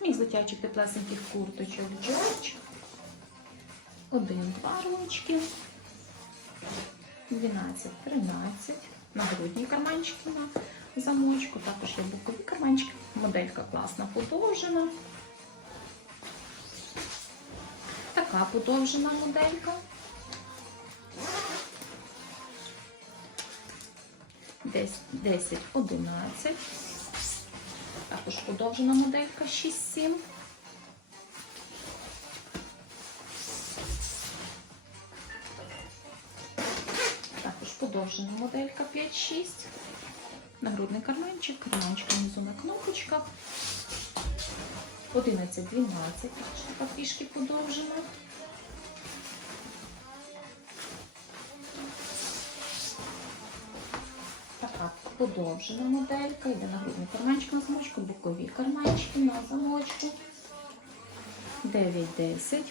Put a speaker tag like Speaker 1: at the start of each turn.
Speaker 1: Мій дитячих теплесеньких курточок Джордж. Один-два ручки. 12, 13. Нагрудні карманчики на замочку. Також є бокові карманчики. Моделька класна, подовжена. Така подовжена моделька. Десь 10, 11. Також подовжена моделька 6-7. Також подовжена моделька 5-6. Нагрудний карманчик, карманчик внизу на кнопочках. 11-12, трішки подовжена. Подовжена моделька, йде на грудний карманчик на замочку, бокові карманчики на замочку. 9-10.